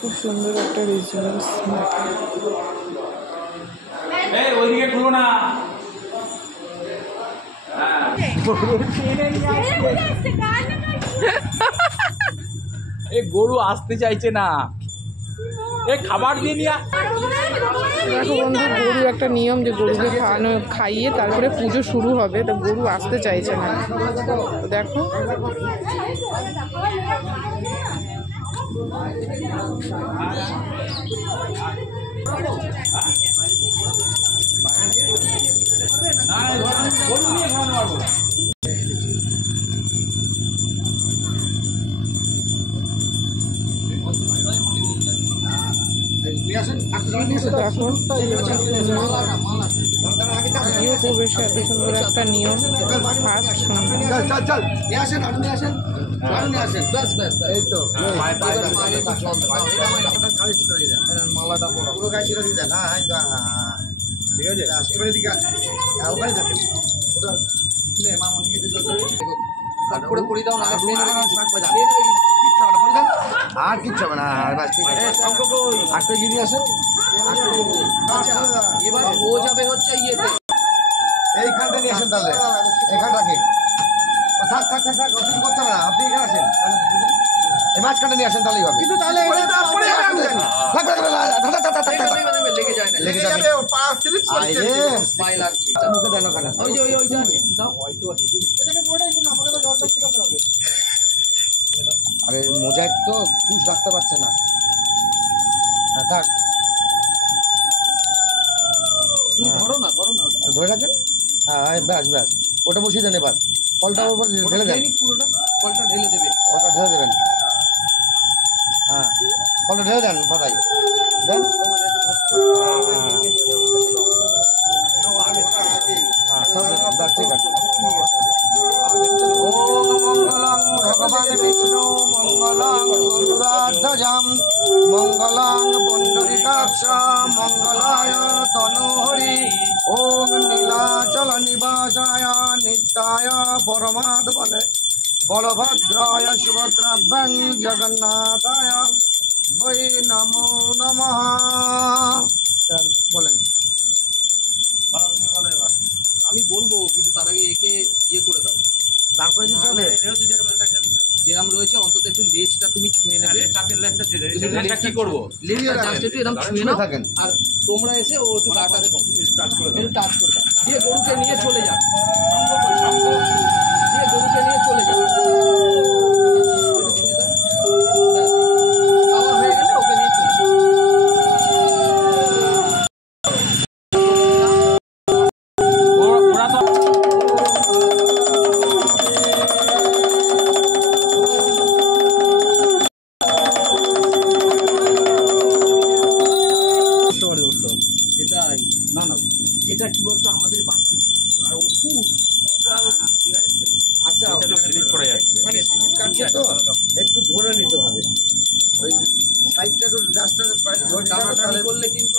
খুব সুন্দর একটা রিচুয়ালস। গরু আসতে চাইছে না, খাবার দিয়ে নিয়ে। দেখো বন্ধু, গরু একটা নিয়ম যে গরুকে খাইয়ে তারপরে পুজো শুরু হবে, তো গরু আসতে চাইছে না। দেখো প্রবেশে এত সুন্দর একটা নিয়ম ফার্স্ট শুনলাম। মালাটা পুরো গায়ে ছিল দিয়ে দেন। হ্যাঁ ঠিক আছে, এবারে দিকে ওখানে থাকে তারপরে পড়ি দাও না, আর কিচ্ছু হবে না। ঠিক আছে, আটটা গিয়ে আসেন। এবার ও যাবে হচ্ছে ইয়েতে, এইখানটা নিয়ে আসেন। তাহলে এখানটাকে থাক থাক থাক থাক, কিছু করতে হবে না। আপনি এখানে আসেন, এই মাঝখানটা নিয়ে আসেন, তাহলেই হবে। লেগে যায় না, লেগে যাবে। মুখে দেন ওখানে। আরে মোজাইক তো পুষ রাখতে পারছে না। থাক, ধরে রাখেন। হ্যাঁ ব্যাস ব্যাস, ওটা বসিয়ে দেন। এবার ফলটার উপর ঢেলে দেন, ফলটা ঢেলে দেবে। ওটা ঢেলে দেবেন। হ্যাঁ, ফলটা ঢেলে দেন পাতায় দেন। ঠিক আছে। মঙ্গলং ভগবান বিষ্ণু মঙ্গলং গরুরাধ্বজম মঙ্গলং পুণ্ডরীকাক্ষ মঙ্গলায় তনুহরি। ওম নীলাচল নিবাসায় নিত্যায় পরমাত্মনে বলভদ্রায় সুভদ্রাভ্যাং জগন্নাথায় বৈ নমো নমঃ। স্যার বলেন। আমি বলবো, কিন্তু তার আগে একে ইয়ে করে দাও, দাঁড় করে দিতে হবে। যেরকম রয়েছে অন্তত একটু লেজটা তুমি ছুঁয়ে নেবে। কি করবো? লেজটা জাস্ট একটু এরকম ছুঁয়ে নাও। থাকেন। আর তোমরা এসে ও একটু গাটা একটু টাচ করে দাও, দিয়ে গরুকে নিয়ে চলে যাও, দিয়ে গরুকে নিয়ে চলে যাও। খাওয়া হয়ে গেলে ওকে নিয়ে চলে যাও। সেটাই না না, এটা কি বলতো আমাদের ঠিক আছে ঠিক আছে। আচ্ছা, যাচ্ছে স্লিপ কাটছে তো একটু ধরে নিতে হবে। ওই সাইডটা একটু লাস্টটা ধরে নিতে হবে, তাহলে করলে কিন্তু